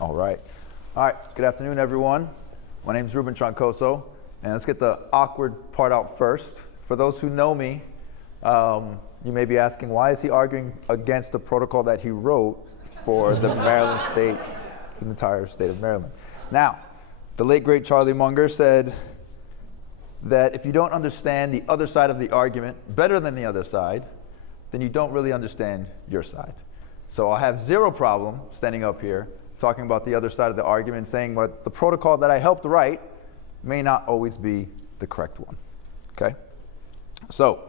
All right. All right. Good afternoon, everyone. My name is Ruben Troncoso, and let's get the awkward part out first. For those who know me, you may be asking, why is he arguing against the protocol that he wrote for the Maryland state, for the entire state of Maryland? Now, the late, great Charlie Munger said that if you don't understand the other side of the argument better than the other side, then you don't really understand your side. So I have zero problem standing up here talking about the other side of the argument, saying what the protocol that I helped write may not always be the correct one, okay? So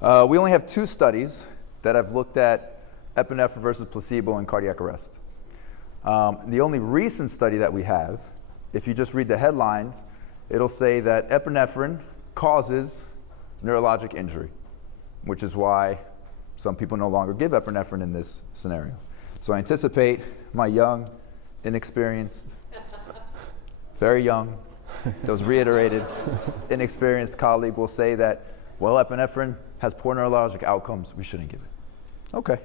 we only have 2 studies that have looked at epinephrine versus placebo in cardiac arrest. The only recent study that we have, if you just read the headlines, it'll say that epinephrine causes neurologic injury, which is why some people no longer give epinephrine in this scenario. So I anticipate my young, inexperienced, very young, those reiterated, inexperienced colleague will say that, well, epinephrine has poor neurologic outcomes, we shouldn't give it. Okay.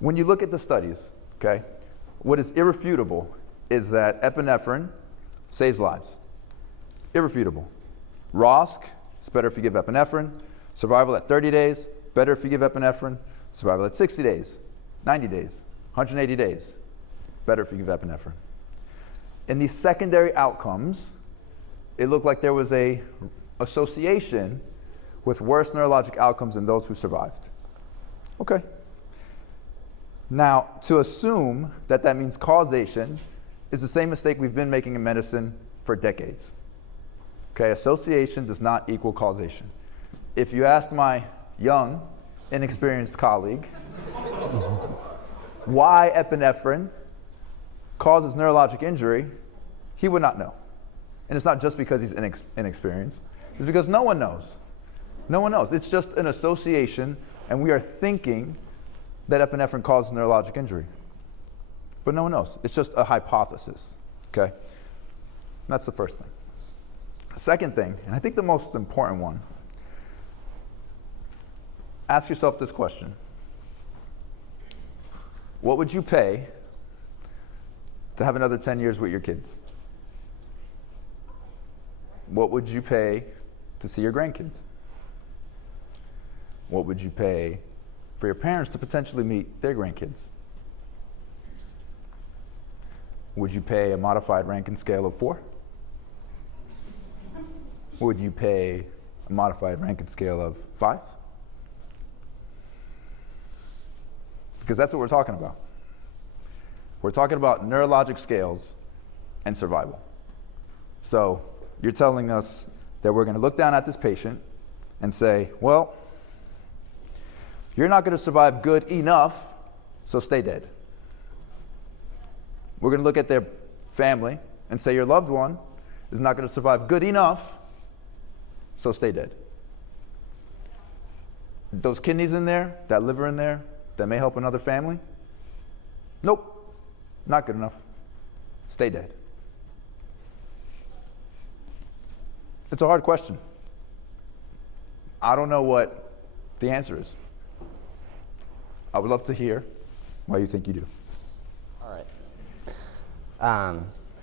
When you look at the studies, okay, what is irrefutable is that epinephrine saves lives. Irrefutable. ROSC, it's better if you give epinephrine. Survival at 30 days, better if you give epinephrine. Survival at 60 days, 90 days, 180 days, better if you give epinephrine. In these secondary outcomes, it looked like there was a association with worse neurologic outcomes in those who survived. Okay. Now, to assume that that means causation is the same mistake we've been making in medicine for decades. Okay, association does not equal causation. If you asked my young, inexperienced colleague why epinephrine causes neurologic injury, he would not know. And it's not just because he's inexperienced. It's because no one knows. No one knows. It's just an association, and we are thinking that epinephrine causes neurologic injury. But no one knows. It's just a hypothesis, okay? That's the first thing. Second thing, and I think the most important one, ask yourself this question. What would you pay to have another 10 years with your kids? What would you pay to see your grandkids? What would you pay for your parents to potentially meet their grandkids? Would you pay a modified Rankin scale of 4? Would you pay a modified Rankin scale of 5? Because that's what we're talking about. We're talking about neurologic scales and survival. So you're telling us that we're going to look down at this patient and say, well, you're not going to survive good enough, so stay dead. We're going to look at their family and say your loved one is not going to survive good enough, so stay dead. Those kidneys in there, that liver in there, that may help another family? Nope, not good enough. Stay dead. It's a hard question. I don't know what the answer is. I would love to hear why you think you do. All right.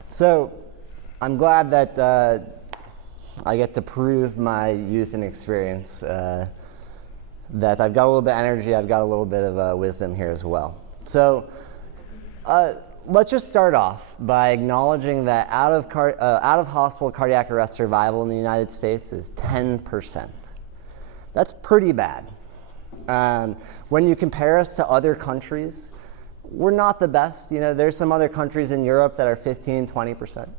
So I'm glad that I get to prove my youth and experience, that I've got a little bit of energy, I've got a little bit of wisdom here as well. So let's just start off by acknowledging that out of hospital cardiac arrest survival in the United States is 10%. That's pretty bad. When you compare us to other countries, we're not the best. You know, there's some other countries in Europe that are 15, 20%.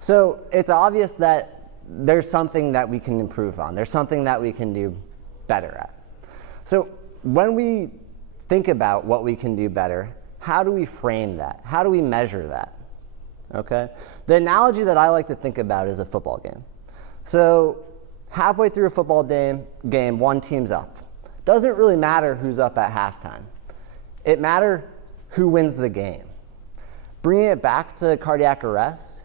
So it's obvious that there's something that we can improve on. There's something that we can do better at. So when we think about what we can do better, how do we frame that? How do we measure that? Okay? The analogy that I like to think about is a football game. So halfway through a football game, one team's up. Doesn't really matter who's up at halftime. It matters who wins the game. Bringing it back to cardiac arrest,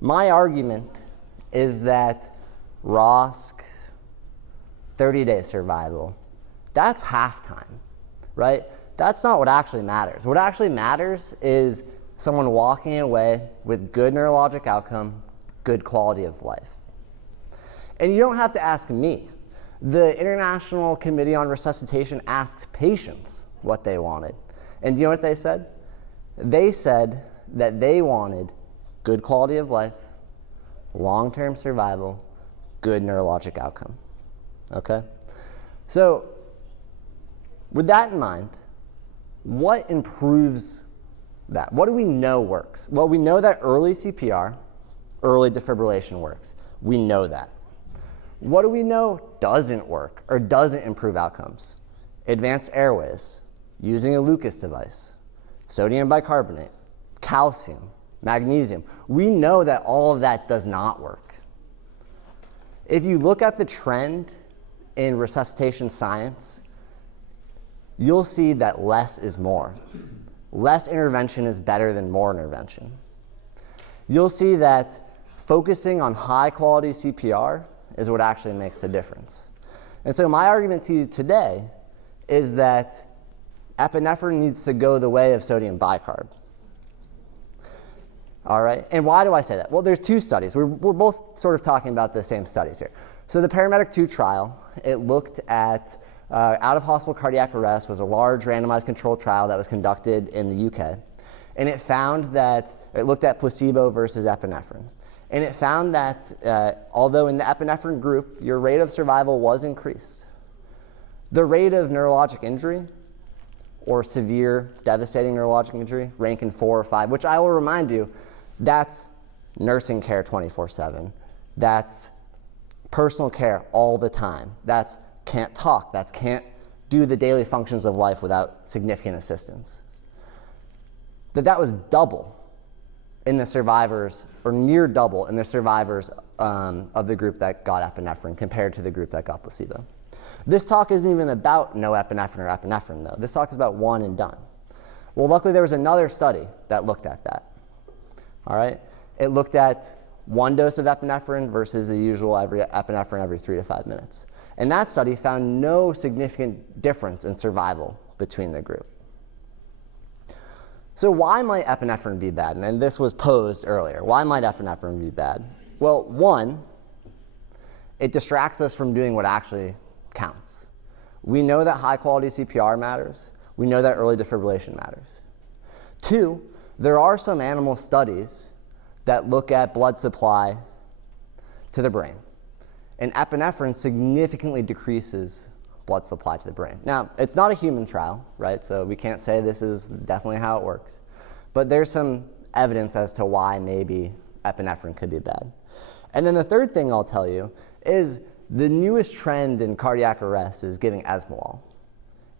my argument is that ROSC, 30-day survival, that's halftime, right? That's not what actually matters. What actually matters is someone walking away with good neurologic outcome, good quality of life. And you don't have to ask me. The International Committee on Resuscitation asked patients what they wanted. And do you know what they said? They said that they wanted good quality of life, long-term survival, good neurologic outcome. Okay? So, with that in mind, what improves that? What do we know works? Well, we know that early CPR, early defibrillation works. We know that. What do we know doesn't work or doesn't improve outcomes? Advanced airways, using a Lucas device, sodium bicarbonate, calcium, magnesium. We know that all of that does not work. If you look at the trend in resuscitation science, you'll see that less is more. Less intervention is better than more intervention. You'll see that focusing on high quality CPR is what actually makes a difference. And so my argument to you today is that epinephrine needs to go the way of sodium bicarb. All right, and why do I say that? Well, there's two studies. We're both sort of talking about the same studies here. So the Paramedic 2 trial, it looked at out-of-hospital cardiac arrest, was a large randomized controlled trial that was conducted in the UK. And it found that, it looked at placebo versus epinephrine. And it found that although in the epinephrine group, your rate of survival was increased, the rate of neurologic injury or severe devastating neurologic injury, ranking 4 or 5, which I will remind you, that's nursing care 24/7. That's personal care all the time. That's can't talk. That's can't do the daily functions of life without significant assistance. That was double in the survivors, or near double in the survivors of the group that got epinephrine compared to the group that got placebo. This talk isn't even about no epinephrine or epinephrine, though. This talk is about one and done. Well, luckily there was another study that looked at that. All right? It looked at one dose of epinephrine versus the usual epinephrine every 3 to 5 minutes. And that study found no significant difference in survival between the group. So why might epinephrine be bad? And this was posed earlier. Why might epinephrine be bad? Well, one, it distracts us from doing what actually counts. We know that high quality CPR matters. We know that early defibrillation matters. Two, there are some animal studies that look at blood supply to the brain. And epinephrine significantly decreases blood supply to the brain. Now, it's not a human trial, right? So we can't say this is definitely how it works. But there's some evidence as to why maybe epinephrine could be bad. And then the third thing I'll tell you is the newest trend in cardiac arrest is giving esmolol.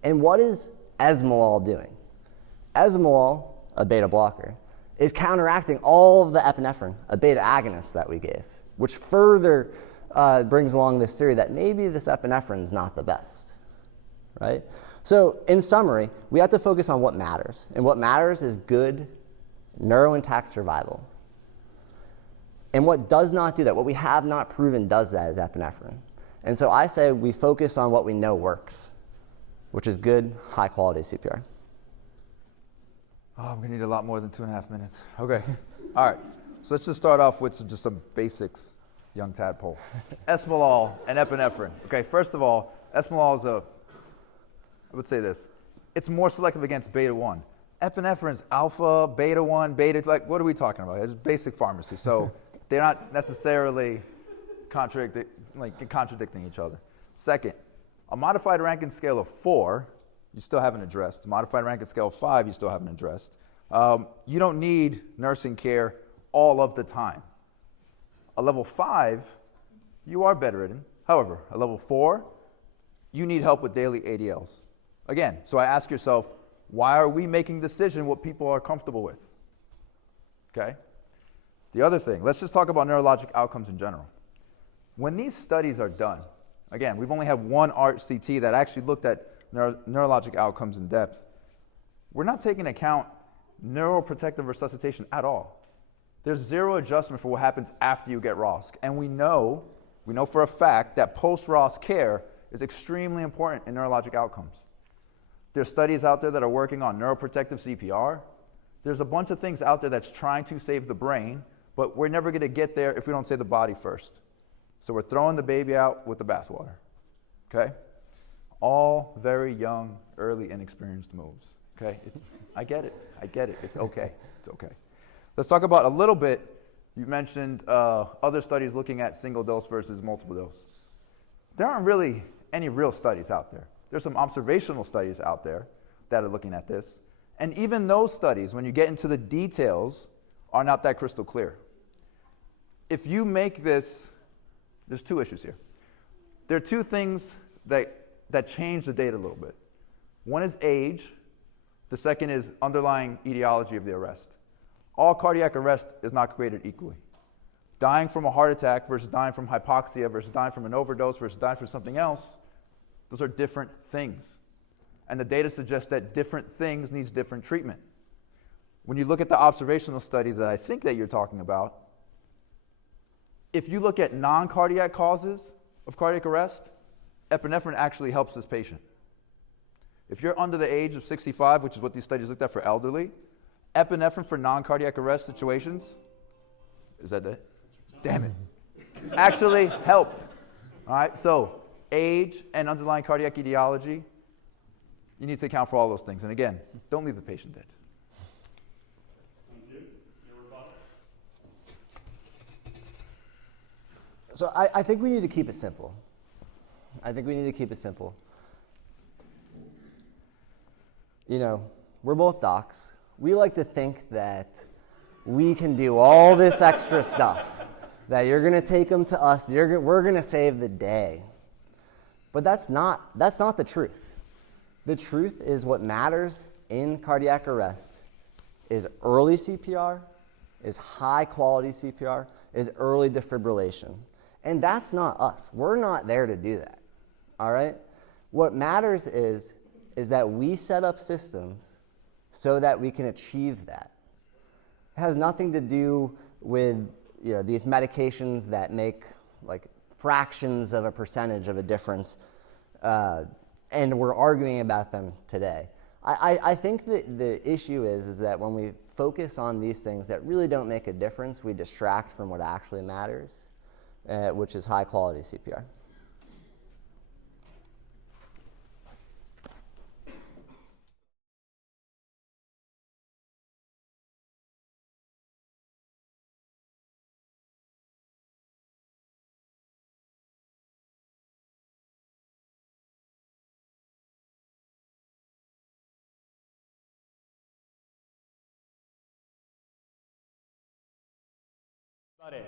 And what is esmolol doing? Esmolol, a beta blocker, is counteracting all of the epinephrine, a beta agonist that we gave, which further brings along this theory that maybe this epinephrine is not the best, right? So in summary, we have to focus on what matters. And what matters is good neurointact survival. And what does not do that, what we have not proven does that, is epinephrine. And so I say we focus on what we know works, which is good, high-quality CPR. Oh, I'm going to need a lot more than 2.5 minutes. Okay. All right. So let's just start off with just some basics, young tadpole. Esmolol and epinephrine. Okay, first of all, esmolol is I would say this, it's more selective against beta-1. Epinephrine's alpha, beta-1, beta, like, what are we talking about? It's basic pharmacy. So they're not necessarily contradicting each other. Second, a modified Rankin scale of 4, you still haven't addressed. A modified Rankin scale of 5, you still haven't addressed. You don't need nursing care all of the time. A level 5, you are bedridden. However, a level 4, you need help with daily ADLs. Again, so I ask yourself, why are we making decision what people are comfortable with? Okay? The other thing, let's just talk about neurologic outcomes in general. When these studies are done, again, we've only had one RCT that actually looked at neurologic outcomes in depth. We're not taking account neuroprotective resuscitation at all. There's zero adjustment for what happens after you get ROSC. And we know for a fact that post-ROSC care is extremely important in neurologic outcomes. There's studies out there that are working on neuroprotective CPR. There's a bunch of things out there that's trying to save the brain, but we're never going to get there if we don't save the body first. So we're throwing the baby out with the bathwater, okay? All very young, early, inexperienced moves, okay? I get it. It's okay. It's okay. Let's talk about a little bit. You mentioned other studies looking at single dose versus multiple dose. There aren't really any real studies out there. There's some observational studies out there that are looking at this. And even those studies, when you get into the details, are not that crystal clear. If you make this, there's two issues here. There are two things that change the data a little bit. One is age. The second is underlying etiology of the arrest. All cardiac arrest is not created equally. Dying from a heart attack versus dying from hypoxia versus dying from an overdose versus dying from something else, those are different things. And the data suggests that different things needs different treatment. When you look at the observational study that I think that you're talking about, if you look at non-cardiac causes of cardiac arrest, epinephrine actually helps this patient. If you're under the age of 65, which is what these studies looked at for elderly, epinephrine for non-cardiac arrest situations, is that it? Damn it. Actually helped. All right, so age and underlying cardiac etiology, you need to account for all those things. And again, don't leave the patient dead. Thank you. Your rebuttal. So I think we need to keep it simple. You know, we're both docs. We like to think that we can do all this extra stuff, that you're going to take them to us, we're going to save the day. But that's not the truth. The truth is what matters in cardiac arrest is early CPR, is high quality CPR, is early defibrillation. And that's not us. We're not there to do that, all right? What matters is that we set up systems so that we can achieve that. It has nothing to do with these medications that make like fractions of a percentage of a difference, and we're arguing about them today. I think that the issue is that when we focus on these things that really don't make a difference, we distract from what actually matters, which is high quality CPR.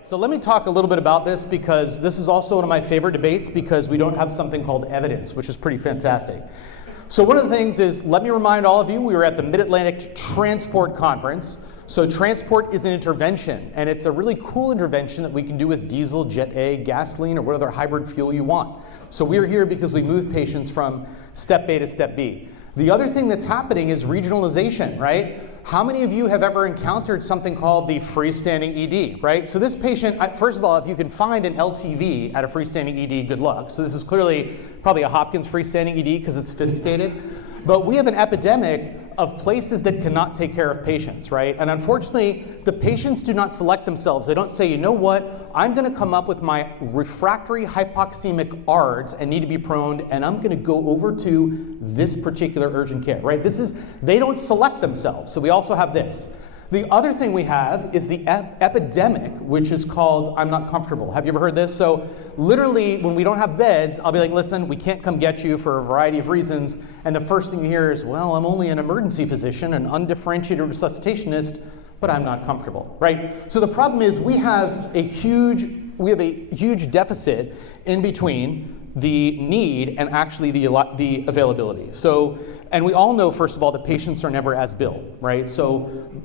So let me talk a little bit about this because this is also one of my favorite debates because we don't have something called evidence, which is pretty fantastic. So one of the things is, let me remind all of you, we were at the Mid-Atlantic Transport Conference. So transport is an intervention, and it's a really cool intervention that we can do with diesel, Jet A, gasoline, or what other hybrid fuel you want. So we're here because we move patients from step A to step B. The other thing that's happening is regionalization, right? How many of you have ever encountered something called the freestanding ED, right? So this patient, first of all, if you can find an LTV at a freestanding ED, good luck. So this is clearly probably a Hopkins freestanding ED because it's sophisticated. But we have an epidemic of places that cannot take care of patients, right? And unfortunately, the patients do not select themselves. They don't say, you know what, I'm gonna come up with my refractory hypoxemic ARDS and need to be prone, and I'm gonna go over to this particular urgent care, right? They don't select themselves, so we also have this. The other thing we have is the epidemic, which is called I'm not comfortable. Have you ever heard this? So literally, when we don't have beds, I'll be like, listen, we can't come get you for a variety of reasons. And the first thing you hear is, well, I'm only an emergency physician, an undifferentiated resuscitationist, but I'm not comfortable, right? So the problem is we have a huge deficit in between the need and actually the availability. So, and we all know, first of all, that patients are never as billed, right? So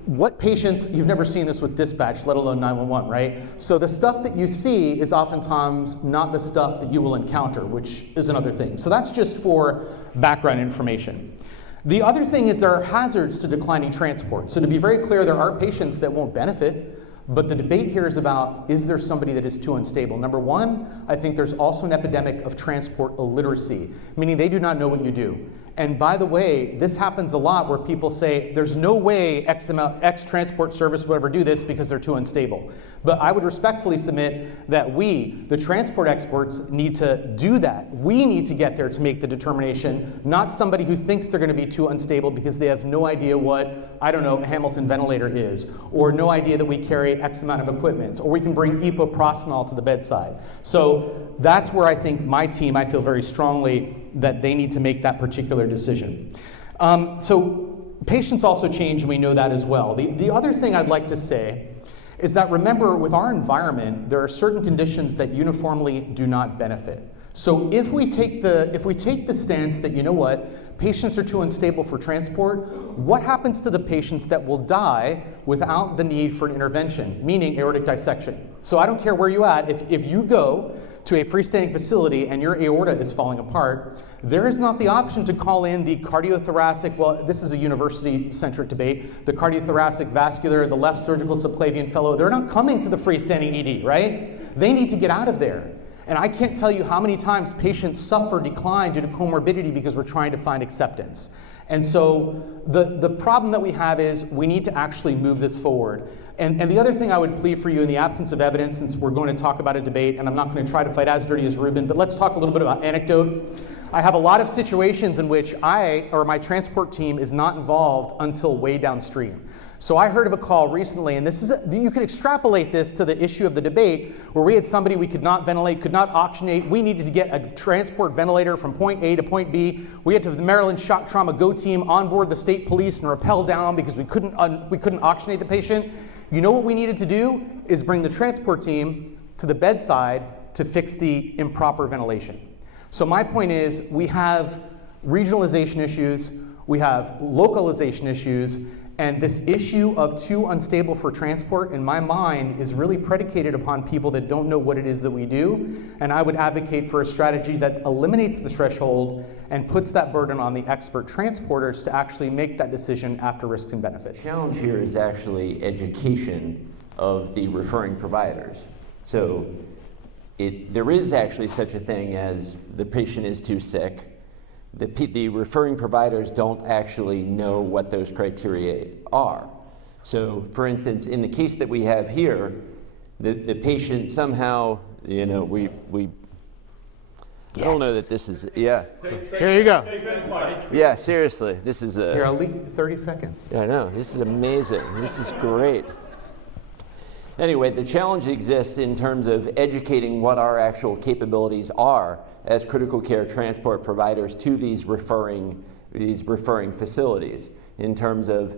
what patients, you've never seen this with dispatch, let alone 911, right? So the stuff that you see is oftentimes not the stuff that you will encounter, which is another thing. So that's just for background information. The other thing is there are hazards to declining transport. So to be very clear, there are patients that won't benefit, but the debate here is about, is there somebody that is too unstable? Number one, I think there's also an epidemic of transport illiteracy, meaning they do not know what you do. And by the way, this happens a lot where people say, there's no way X transport service would ever do this because they're too unstable. But I would respectfully submit that we, the transport experts, need to do that. We need to get there to make the determination, not somebody who thinks they're going to be too unstable because they have no idea what, I don't know, a Hamilton ventilator is, or no idea that we carry X amount of equipment, or we can bring epoprostenol to the bedside. So that's where I think my team, I feel very strongly that they need to make that particular decision. So patients also change, and we know that as well. The other thing I'd like to say is that, remember, with our environment, there are certain conditions that uniformly do not benefit. So if we take the stance that, you know what, patients are too unstable for transport, what happens to the patients that will die without the need for an intervention, meaning aortic dissection? So I don't care where you're at, if you go to a freestanding facility and your aorta is falling apart, there is not the option to call in the cardiothoracic, well, this is a university-centric debate, the cardiothoracic vascular, the left surgical subclavian fellow. They're not coming to the freestanding ED, right? They need to get out of there. And I can't tell you how many times patients suffer decline due to comorbidity because we're trying to find acceptance. And so the problem that we have is we need to actually move this forward. And the other thing I would plead for you, in the absence of evidence, since we're going to talk about a debate, and I'm not going to try to fight as dirty as Ruben, but let's talk a little bit about anecdote. I have a lot of situations in which I or my transport team is not involved until way downstream. So I heard of a call recently, and this is you could extrapolate this to the issue of the debate, where we had somebody we could not ventilate, could not oxygenate. We needed to get a transport ventilator from point A to point B. We had to have the Maryland Shock Trauma Go team on board the state police and rappel down because we couldn't oxygenate the patient. You know what we needed to do is bring the transport team to the bedside to fix the improper ventilation. So my point is, we have regionalization issues, we have localization issues, and this issue of too unstable for transport, in my mind, is really predicated upon people that don't know what it is that we do. And I would advocate for a strategy that eliminates the threshold and puts that burden on the expert transporters to actually make that decision after risks and benefits. The challenge here is actually education of the referring providers. So there is actually such a thing as the patient is too sick. The referring providers don't actually know what those criteria are. So, for instance, in the case that we have here, the patient somehow, you know, we I don't know that this is, yeah. Here you go. Yeah, seriously, this is a... Here, I'll leave 30 seconds. I know, this is amazing. This is great. Anyway, the challenge exists in terms of educating what our actual capabilities are as critical care transport providers to these referring facilities, in terms of,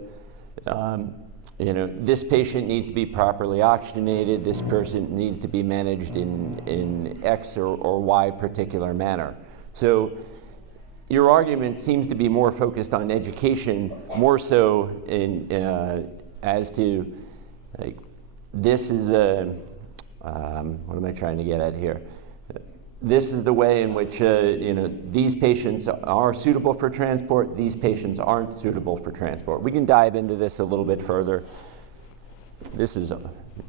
you know, this patient needs to be properly oxygenated, this person needs to be managed in X or Y particular manner. So your argument seems to be more focused on education, more so in as to, like, this is a, what am I trying to get at here? This is the way in which, you know, these patients are suitable for transport, these patients aren't suitable for transport. We can dive into this a little bit further. This is,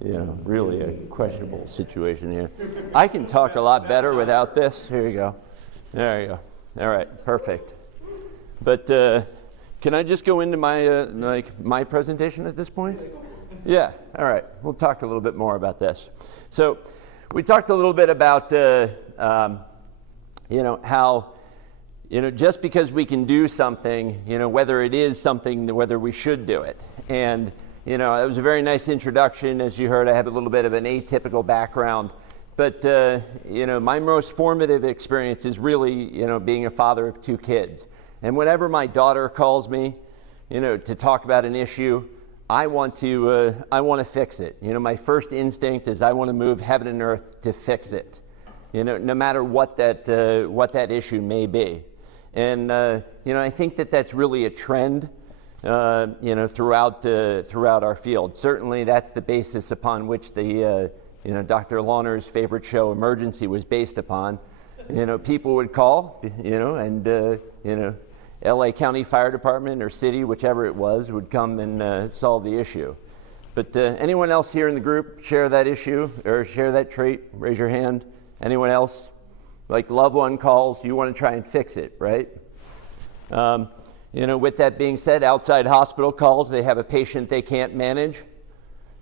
you know, really a questionable situation here. I can talk a lot better without this. Here you go. There you go. All right, perfect. But can I just go into my, my presentation at this point? Yeah, all right. We'll talk a little bit more about this. So we talked a little bit about, you know, how, you know, just because we can do something, you know, whether it is something, whether we should do it. And, you know, that was a very nice introduction. As you heard, I have a little bit of an atypical background. But, you know, my most formative experience is really, you know, being a father of 2 kids. And whenever my daughter calls me, you know, to talk about an issue, I want to fix it. You know, my first instinct is I want to move heaven and earth to fix it. You know, no matter what that issue may be. And you know, I think that that's really a trend, you know, throughout our field. Certainly, that's the basis upon which the you know, Dr. Launer's favorite show, Emergency, was based upon. You know, people would call, you know, and you know, LA County Fire Department or city, whichever it was, would come and solve the issue. But anyone else here in the group share that issue or share that trait? Raise your hand. Anyone else? Like, loved one calls, you want to try and fix it, right? With that being said, outside hospital calls, they have a patient they can't manage.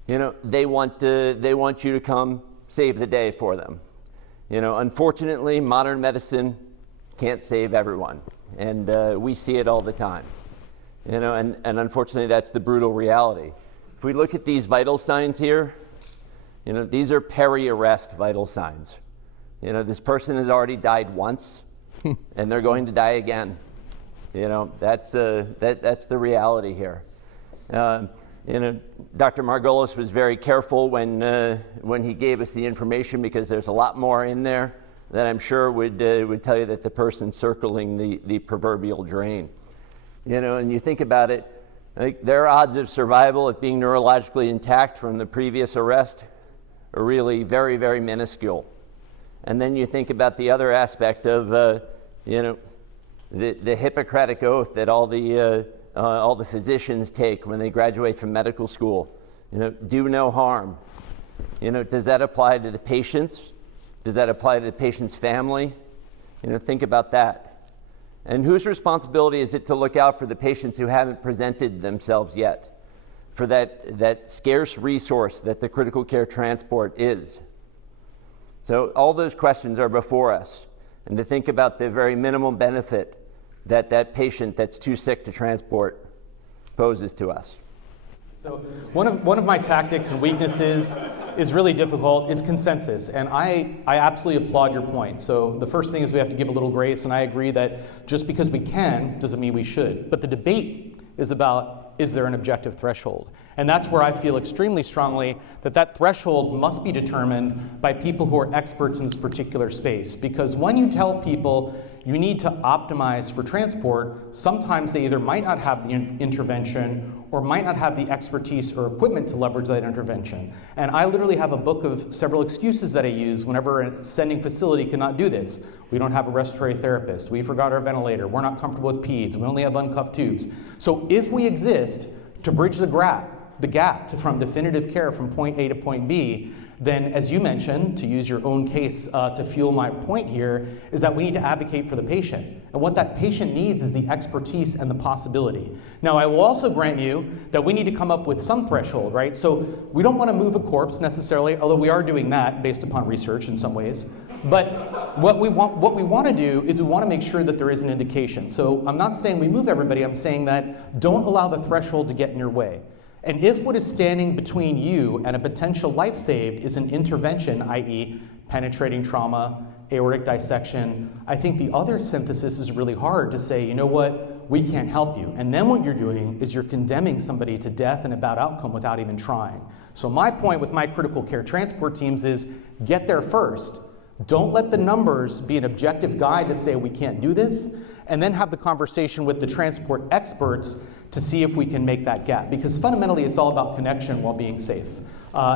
They want you to come save the day for them. Unfortunately, modern medicine can't save everyone, and we see it all the time. And unfortunately, that's the brutal reality. If we look at these vital signs here, these are peri-arrest vital signs. This person has already died once, and they're going to die again. That's the reality here. Dr. Margolis was very careful when he gave us the information, because there's a lot more in there that I'm sure would tell you that the person's circling the proverbial drain. And you think about it, their odds of survival of being neurologically intact from the previous arrest are really very, very minuscule. And then you think about the other aspect of, the Hippocratic oath that all the physicians take when they graduate from medical school. Do no harm. Does that apply to the patients? Does that apply to the patient's family? Think about that. And whose responsibility is it to look out for the patients who haven't presented themselves yet, for that scarce resource that the critical care transport is? So all those questions are before us, and to think about the very minimum benefit that patient that's too sick to transport poses to us. So one of my tactics and weaknesses is really difficult, is consensus. And I absolutely applaud your point. So the first thing is we have to give a little grace, and I agree that just because we can doesn't mean we should. But the debate is about, is there an objective threshold? And that's where I feel extremely strongly that threshold must be determined by people who are experts in this particular space. Because when you tell people you need to optimize for transport, sometimes they either might not have the intervention or might not have the expertise or equipment to leverage that intervention. And I literally have a book of several excuses that I use whenever a sending facility cannot do this. We don't have a respiratory therapist. We forgot our ventilator. We're not comfortable with peds. We only have uncuffed tubes. So if we exist to bridge the gap from definitive care from point A to point B, then as you mentioned, to use your own case to fuel my point here, is that we need to advocate for the patient. And what that patient needs is the expertise and the possibility. Now, I will also grant you that we need to come up with some threshold, right? So we don't want to move a corpse necessarily, although we are doing that based upon research in some ways. But what we want to do is we want to make sure that there is an indication. So I'm not saying we move everybody, I'm saying that don't allow the threshold to get in your way. And if what is standing between you and a potential life saved is an intervention, i.e. penetrating trauma, aortic dissection, I think the other synthesis is really hard to say, you know what, we can't help you. And then what you're doing is you're condemning somebody to death and a bad outcome without even trying. So my point with my critical care transport teams is get there first. Don't let the numbers be an objective guide to say we can't do this, and then have the conversation with the transport experts to see if we can make that gap. Because fundamentally, it's all about connection while being safe.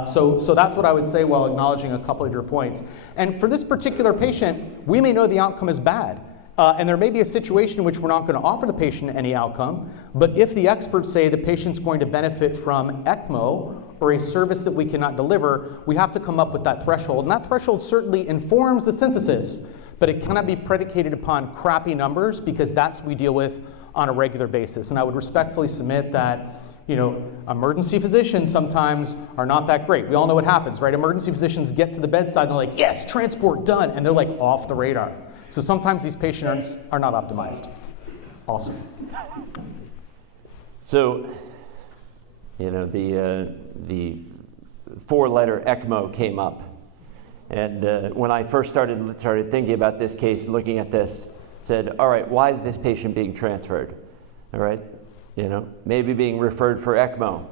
So that's what I would say while acknowledging a couple of your points. And for this particular patient, we may know the outcome is bad. And there may be a situation in which we're not going to offer the patient any outcome, but if the experts say the patient's going to benefit from ECMO or a service that we cannot deliver, we have to come up with that threshold. And that threshold certainly informs the synthesis, but it cannot be predicated upon crappy numbers, because that's what we deal with on a regular basis. And I would respectfully submit that, emergency physicians sometimes are not that great. We all know what happens, right? Emergency physicians get to the bedside and they're like, yes, transport done, and they're like off the radar. So sometimes these patients are not optimized. Awesome. So, the four-letter ECMO came up. And when I first started thinking about this case, looking at this, said, all right, why is this patient being transferred? All right, maybe being referred for ECMO.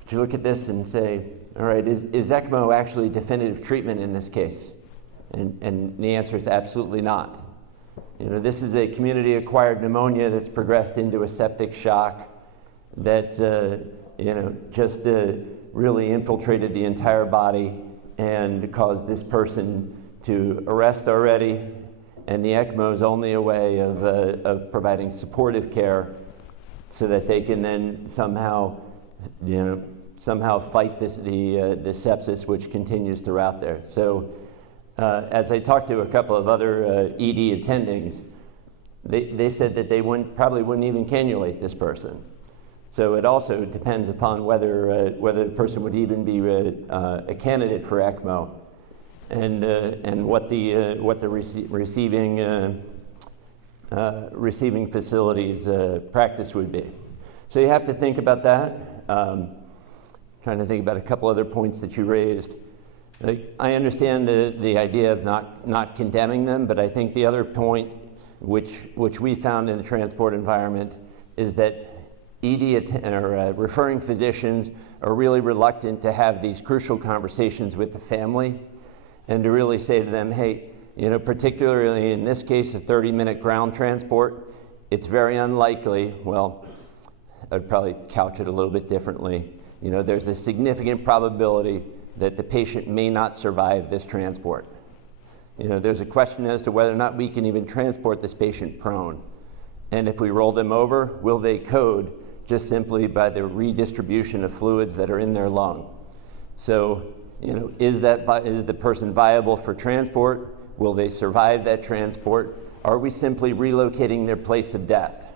But you look at this and say, all right, is ECMO actually definitive treatment in this case? And the answer is absolutely not. This is a community-acquired pneumonia that's progressed into a septic shock that, just really infiltrated the entire body and caused this person to arrest already. And the ECMO is only a way of providing supportive care so that they can then somehow fight the sepsis which continues throughout there. So as I talked to a couple of other ED attendings, they said that they probably wouldn't even cannulate this person. So it also depends upon whether the person would even be a candidate for ECMO, and what the receiving facilities practice would be. So you have to think about that. Trying to think about a couple other points that you raised. I understand the idea of not condemning them, but I think the other point which we found in the transport environment is that referring physicians are really reluctant to have these crucial conversations with the family and to really say to them, hey, particularly in this case, a 30-minute ground transport, it's very unlikely, well, I'd probably couch it a little bit differently. There's a significant probability that the patient may not survive this transport. There's a question as to whether or not we can even transport this patient prone. And if we roll them over, will they code just simply by the redistribution of fluids that are in their lung? So, is the person viable for transport? Will they survive that transport? Are we simply relocating their place of death?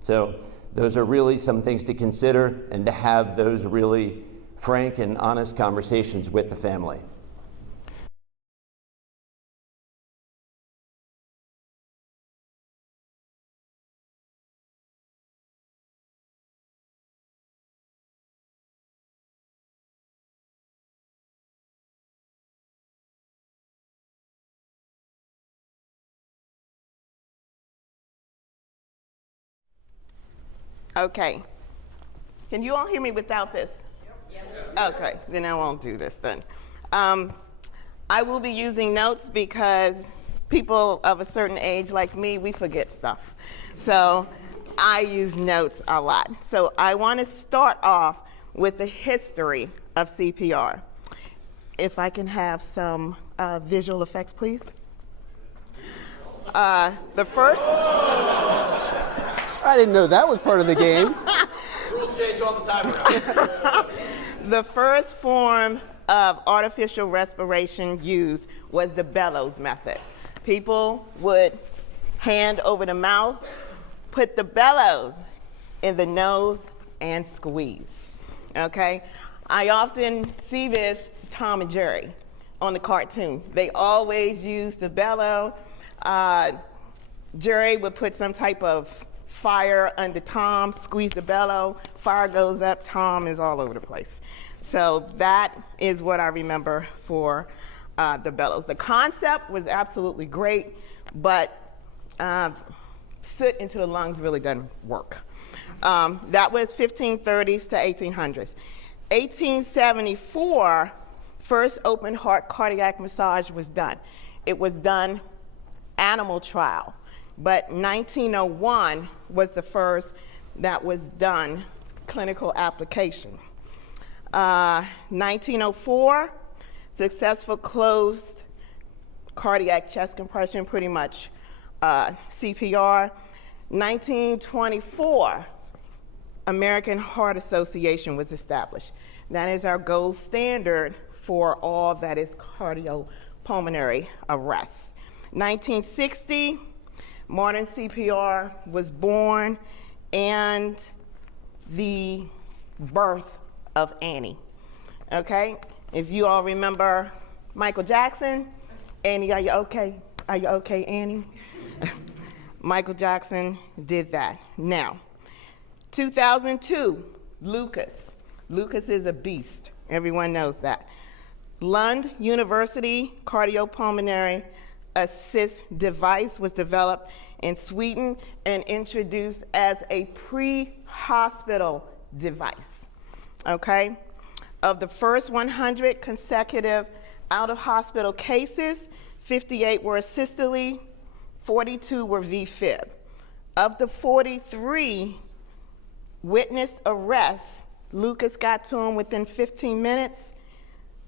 So those are really some things to consider, and to have those really frank and honest conversations with the family. Okay. Can you all hear me without this? Yes. Okay, then I won't do this then. I will be using notes because people of a certain age like me, we forget stuff. So I use notes a lot. So I want to start off with the history of CPR. If I can have some visual effects, please. The first... I didn't know that was part of the game. Rules change all the time around. The first form of artificial respiration used was the bellows method. People would hand over the mouth, put the bellows in the nose, and squeeze. Okay? I often see this Tom and Jerry on the cartoon. They always use the bellow. Jerry would put some type of fire under Tom, squeeze the bellow, fire goes up, Tom is all over the place. So that is what I remember for the bellows. The concept was absolutely great, but soot into the lungs really doesn't work. That was 1530s to 1800s. 1874, first open heart cardiac massage was done. It was done animal trial. But 1901 was the first that was done clinical application. 1904, successful closed cardiac chest compression, pretty much CPR. 1924, American Heart Association was established. That is our gold standard for all that is cardiopulmonary arrest. 1960, modern CPR was born, and the birth of Annie. Okay? If you all remember Michael Jackson, Annie, are you okay? Are you okay, Annie? Michael Jackson did that. Now, 2002, Lucas. Lucas is a beast. Everyone knows that. Lund University Cardiopulmonary Assist device was developed in Sweden and introduced as a pre-hospital device. Okay? Of the first 100 consecutive out-of-hospital cases, 58 were systole, 42 were VFib. Of the 43 witnessed arrests, Lucas got to him within 15 minutes,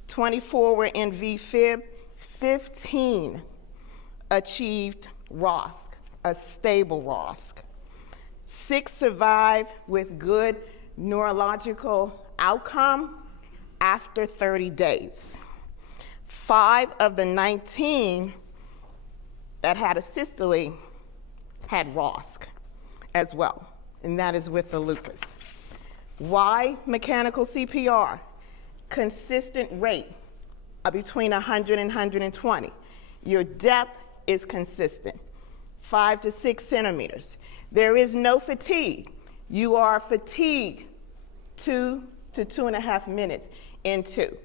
24 were in VFib, 15 achieved ROSC, a stable ROSC. 6 survived with good neurological outcome after 30 days. 5 of the 19 that had a systole had ROSC as well, and that is with the lupus. Why mechanical CPR? Consistent rate of between 100 and 120. Your depth is consistent, 5 to 6 centimeters. There is no fatigue. You are fatigued 2 to 2.5 minutes into.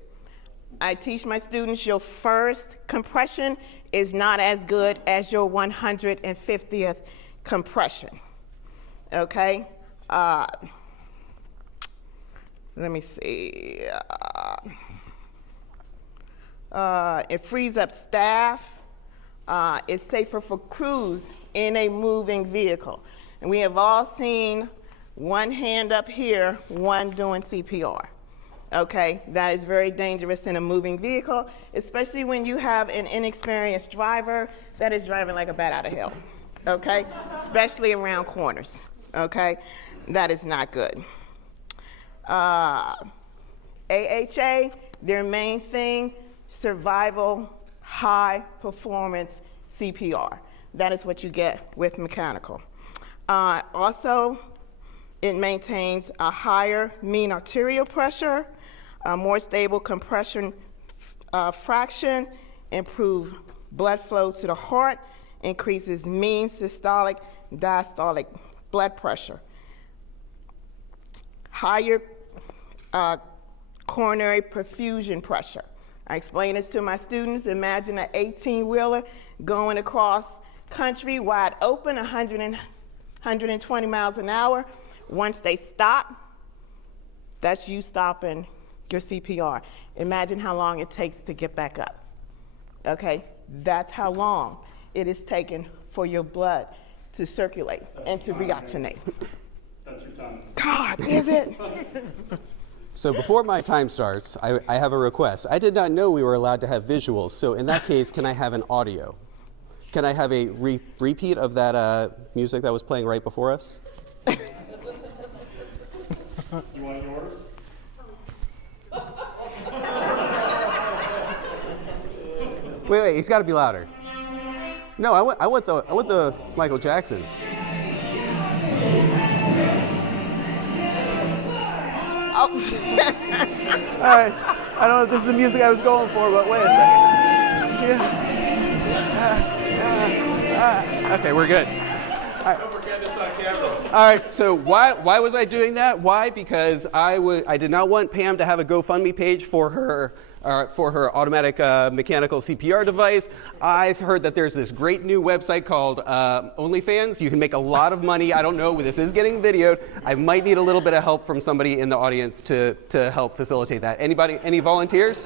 I teach my students your first compression is not as good as your 150th compression, okay? Let me see. It frees up staff. It's safer for crews in a moving vehicle. And we have all seen one hand up here, one doing CPR. Okay, that is very dangerous in a moving vehicle, especially when you have an inexperienced driver that is driving like a bat out of hell. Okay, especially around corners. Okay, that is not good. AHA, their main thing, survival, high performance CPR. That is what you get with mechanical. Also, it maintains a higher mean arterial pressure, a more stable compression fraction, improve blood flow to the heart, increases mean systolic, diastolic blood pressure. Higher coronary perfusion pressure. I explain this to my students. Imagine an 18-wheeler going across country wide open, 120 miles an hour. Once they stop, that's you stopping your CPR. Imagine how long it takes to get back up. Okay, that's how long it is taken for your blood to circulate and to reoxygenate. That's your time. God, is it? So before my time starts, I have a request. I did not know we were allowed to have visuals, so in that case, can I have an audio? Can I have a repeat of that music that was playing right before us? You want yours? Wait, he's got to be louder. No, I want the Michael Jackson. All right, I don't know if this is the music I was going for, but wait a second. Okay, we're good. Don't forget this on camera. All right, so why was I doing that? Why? Because I did not want Pam to have a GoFundMe page for her automatic mechanical CPR device. I've heard that there's this great new website called OnlyFans. You can make a lot of money. I don't know, this is getting videoed. I might need a little bit of help from somebody in the audience to help facilitate that. Anybody, any volunteers?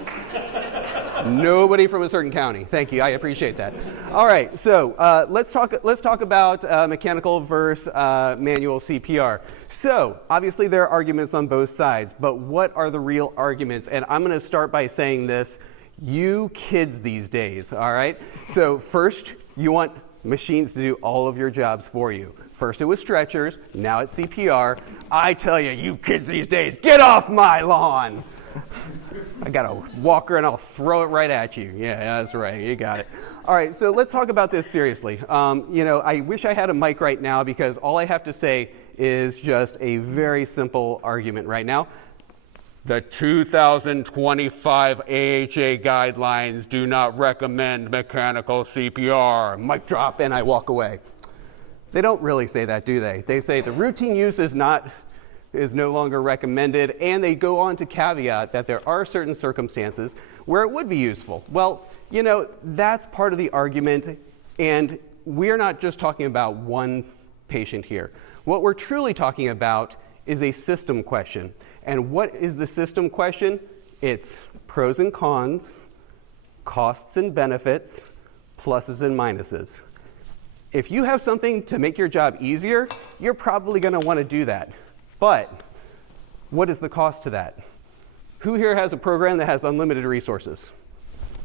Nobody from a certain county. Thank you, I appreciate that. All right, so let's talk about mechanical versus manual CPR. So obviously there are arguments on both sides, but what are the real arguments? And I'm going to start by saying this: you kids these days, all right? So first, you want machines to do all of your jobs for you. First it was stretchers, now it's CPR. I tell you, you kids these days, get off my lawn. I got a walker and I'll throw it right at you. Yeah, that's right, you got it. All right, so let's talk about this seriously. I wish I had a mic right now because all I have to say is just a very simple argument right now. The 2025 AHA guidelines do not recommend mechanical CPR. Mic drop, and I walk away. They don't really say that, do they? They say the routine use is no longer recommended, and they go on to caveat that there are certain circumstances where it would be useful. Well, that's part of the argument, and we're not just talking about one patient here. What we're truly talking about is a system question. And what is the system question? It's pros and cons, costs and benefits, pluses and minuses. If you have something to make your job easier, you're probably going to want to do that. But what is the cost to that? Who here has a program that has unlimited resources?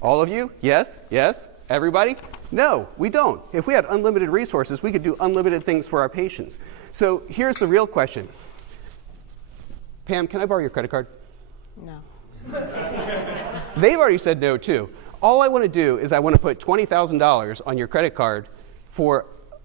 All of you? Yes? Yes? Everybody? No, we don't. If we had unlimited resources, we could do unlimited things for our patients. So here's the real question. Pam, can I borrow your credit card? No. They've already said no too. All I want to do is I want to put $20,000 on your credit card for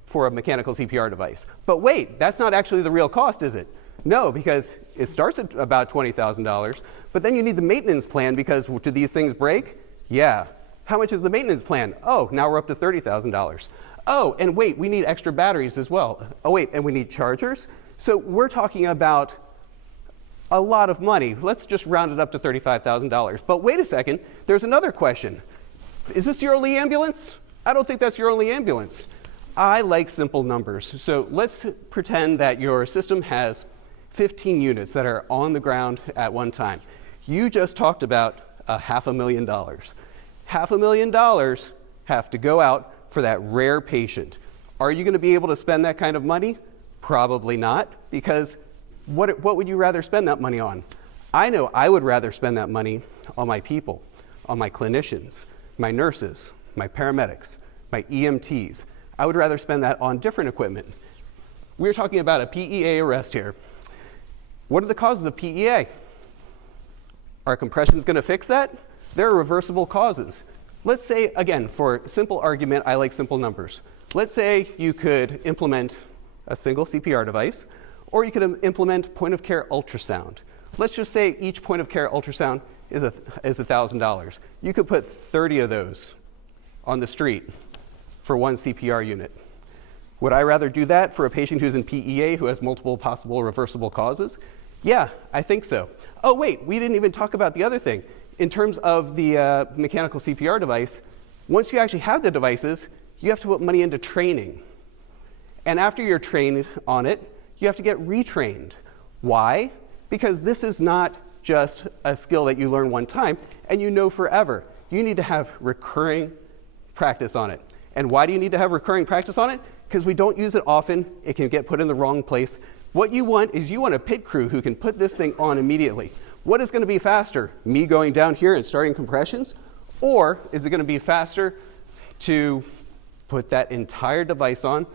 for a mechanical CPR device. But wait, that's not actually the real cost, is it? No, because it starts at about $20,000, but then you need the maintenance plan because do these things break? Yeah. How much is the maintenance plan? Oh, now we're up to $30,000. Oh, and wait, we need extra batteries as well. Oh wait, and we need chargers? So we're talking about a lot of money. Let's just round it up to $35,000. But wait a second, there's another question. Is this your only ambulance? I don't think that's your only ambulance. I like simple numbers. So let's pretend that your system has 15 units that are on the ground at one time. You just talked about $500,000. $500,000 have to go out for that rare patient. Are you going to be able to spend that kind of money? Probably not, because what would you rather spend that money on? I know I would rather spend that money on my people, on my clinicians, my nurses, my paramedics, my EMTs. I would rather spend that on different equipment. We're talking about a PEA arrest here. What are the causes of PEA? Are compressions going to fix that? There are reversible causes. Let's say, again, for simple argument, I like simple numbers. Let's say you could implement a single CPR device, or you could implement point-of-care ultrasound. Let's just say each point-of-care ultrasound is $1,000. You could put 30 of those on the street for one CPR unit. Would I rather do that for a patient who's in PEA who has multiple possible reversible causes? Yeah, I think so. Oh wait, we didn't even talk about the other thing. In terms of the mechanical CPR device, once you actually have the devices, you have to put money into training. And after you're trained on it, you have to get retrained. Why? Because this is not just a skill that you learn one time and you know forever. You need to have recurring practice on it. And why do you need to have recurring practice on it? Because we don't use it often. It can get put in the wrong place. What you want is you want a pit crew who can put this thing on immediately. What is going to be faster? Me going down here and starting compressions? Or is it going to be faster to put that entire device on?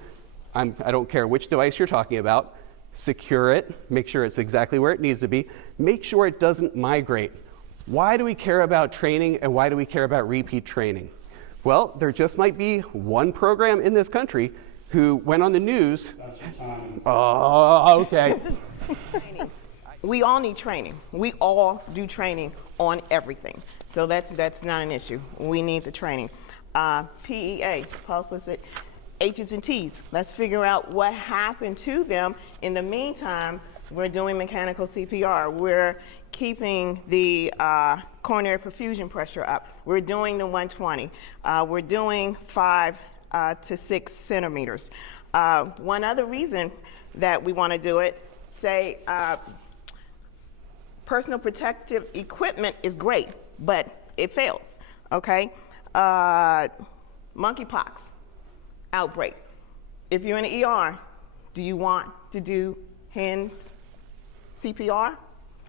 I don't care which device you're talking about. Secure it. Make sure it's exactly where it needs to be. Make sure it doesn't migrate. Why do we care about training and why do we care about repeat training? Well, there just might be one program in this country who went on the news. That's your time. Oh, okay. We all need training. We all do training on everything. So that's not an issue. We need the training. PEA, pulse listed H's and T's. Let's figure out what happened to them. In the meantime, we're doing mechanical CPR. We're keeping the coronary perfusion pressure up. We're doing the 120. We're doing 5 to 6 centimeters. One other reason that we want to do it, say, personal protective equipment is great, but it fails, okay? Monkeypox outbreak. If you're in the ER, do you want to do hands CPR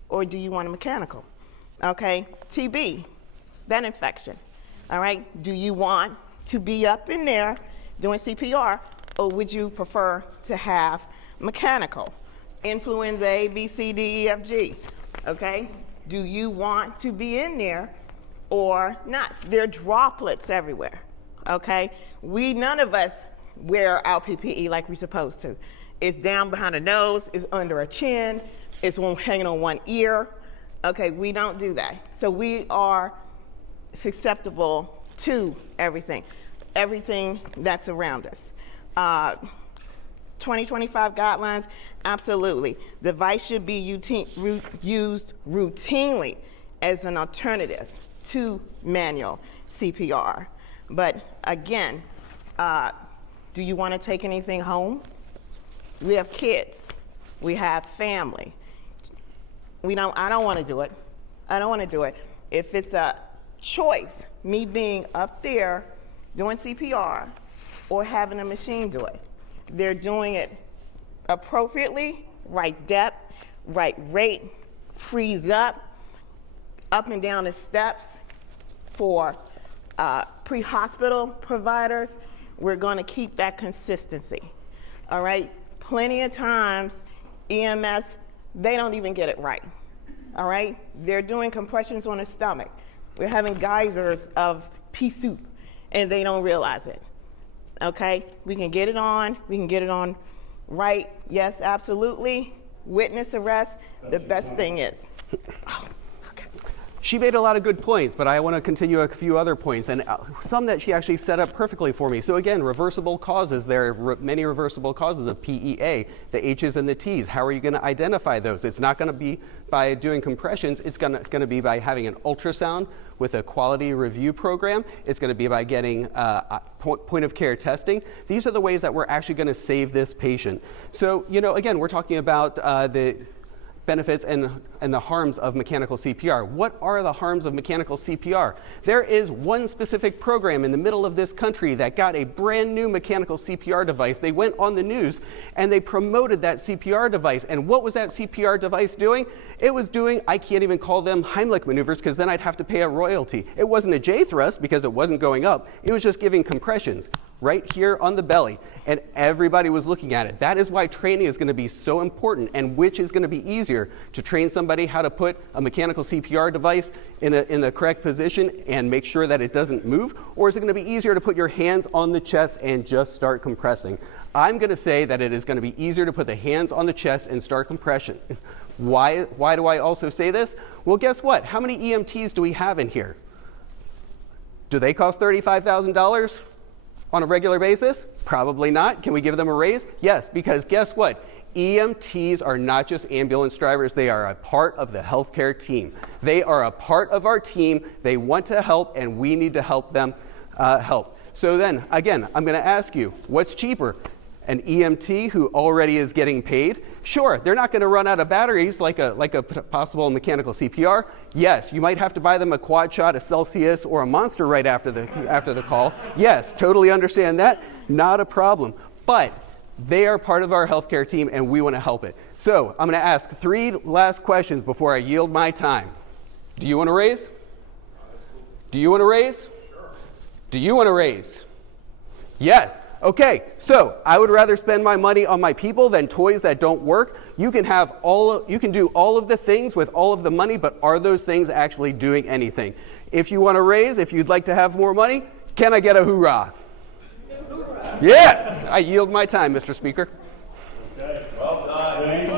or do you want a mechanical? Okay, TB, that infection, all right? Do you want to be up in there doing CPR or would you prefer to have mechanical? Influenza A, B, C, D, E, F, G, okay? Do you want to be in there or not? There are droplets everywhere, okay? None of us wear our PPE like we're supposed to. It's down behind the nose, it's under a chin, it's hanging on one ear. Okay, we don't do that. So we are susceptible to everything that's around us. 2025 guidelines, absolutely. The device should be used routinely as an alternative to manual CPR. But again, do you want to take anything home? We have kids, we have family. I don't want to do it. I don't want to do it. If it's a choice, me being up there doing CPR or having a machine do it, they're doing it appropriately, right depth, right rate, freeze up and down the steps. For pre-hospital providers, we're going to keep that consistency, all right? Plenty of times, EMS, they don't even get it right, all right? They're doing compressions on the stomach. We're having geysers of pea soup, and they don't realize it. Okay, we can get it on. We can get it on right. Yes, absolutely. Witness arrest. The best thing is. She made a lot of good points, but I want to continue a few other points, and some that she actually set up perfectly for me. So again, reversible causes. There are many reversible causes of PEA, the H's and the T's. How are you going to identify those? It's not going to be by doing compressions. It's going to be by having an ultrasound with a quality review program. It's going to be by getting point of care testing. These are the ways that we're actually going to save this patient. So, again, we're talking about the benefits and the harms of mechanical CPR. What are the harms of mechanical CPR? There is one specific program in the middle of this country that got a brand new mechanical CPR device. They went on the news and they promoted that CPR device. And what was that CPR device doing? It was doing, I can't even call them Heimlich maneuvers because then I'd have to pay a royalty. It wasn't a J thrust because it wasn't going up. It was just giving compressions right here on the belly, and everybody was looking at it. That is why training is going to be so important, and which is going to be easier, to train somebody how to put a mechanical CPR device in the correct position and make sure that it doesn't move, or is it going to be easier to put your hands on the chest and just start compressing? I'm going to say that it is going to be easier to put the hands on the chest and start compression. Why do I also say this? Well, guess what? How many EMTs do we have in here? Do they cost $35,000? On a regular basis? Probably not. Can we give them a raise? Yes, because guess what? EMTs are not just ambulance drivers. They are a part of the healthcare team. They are a part of our team. They want to help, and we need to help them help. So then, again, I'm going to ask you, what's cheaper? An EMT who already is getting paid? Sure, they're not going to run out of batteries like a possible mechanical CPR. Yes, you might have to buy them a quad shot, a Celsius, or a Monster right after the call. Yes, totally understand that. Not a problem. But they are part of our healthcare team, and we want to help it. So I'm going to ask 3 last questions before I yield my time. Do you want to raise? Do you want to raise? Sure. Do you want to raise? Yes. Okay, so I would rather spend my money on my people than toys that don't work. You can do all of the things with all of the money, but are those things actually doing anything? If you want to raise, if you'd like to have more money, can I get a hoorah? Hoorah. Yeah, I yield my time, Mr. Speaker. Okay, well done.